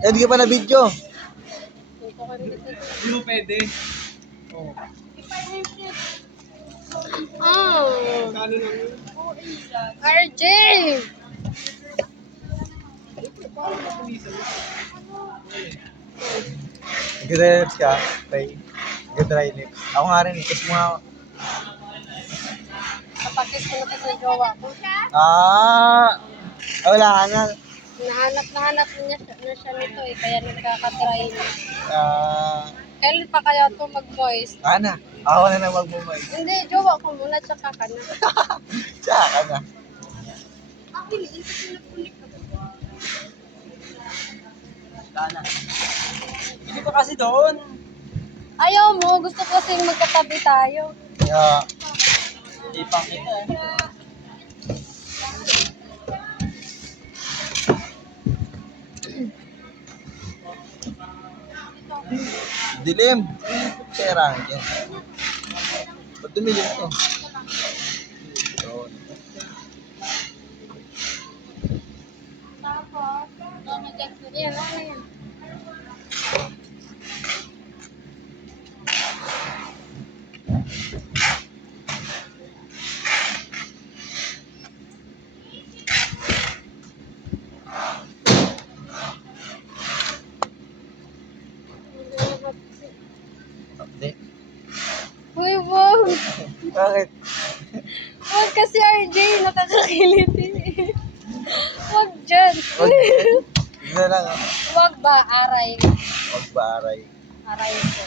Eh, di ka pa na video. Hindi mo pwede. Oh. Oh, Kano lang yun? RJ! Nag-dry lips ka? Tay. Nag-dry lips. Ako nga rin, kiss mo nga ako. Kapakis ko na sa jowa ko. Wala ka na. Nahanap niya na siya nito eh, kaya nagkakatry na. Kailan pa kaya ito mag-voice? Ana, ako na lang magmumay. Hindi, jowa ko muna, tsaka ka na. Tsaka ka na. Sana. Hindi pa kasi doon. Ayaw mo, gusto ko kasing magkatabi tayo. Yeah. Hindi pa kita eh. Dilim. Serang yan. Ba't tumilim to? Yun. Yan, ano yan? Hindi. Uy, wag! Bakit? Wag kasi RJ, nakakakilit eh. Wag dyan. Wag. Tignan lang ah. Wag ba, aray. Wag ba aray? Aray ko.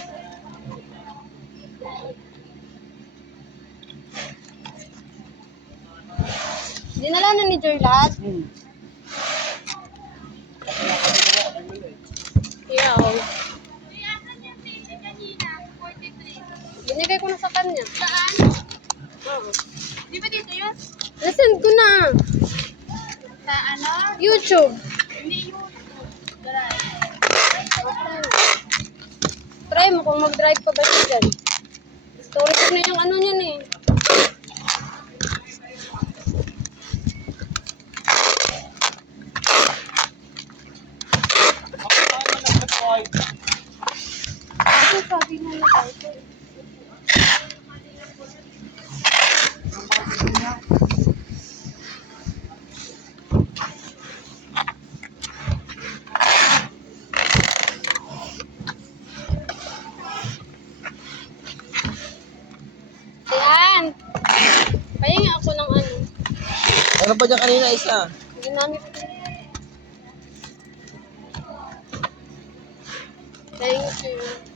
Dinala na ni Joy lahat? Yeah, oh. Binigay ko na sa kanya. Saan? Oo. Di ba dito yun? Nasend ko na. Sa ano? YouTube. Hindi yun. Daray. Try mo kung mag-drive ka ba siya dyan. Storage ko na yung ano niyan eh. Ano sabi mo na tayo? Yan! Pahinga ako ng ano. Ano pa dyan kanina isa? Ginamit ko. Thank you.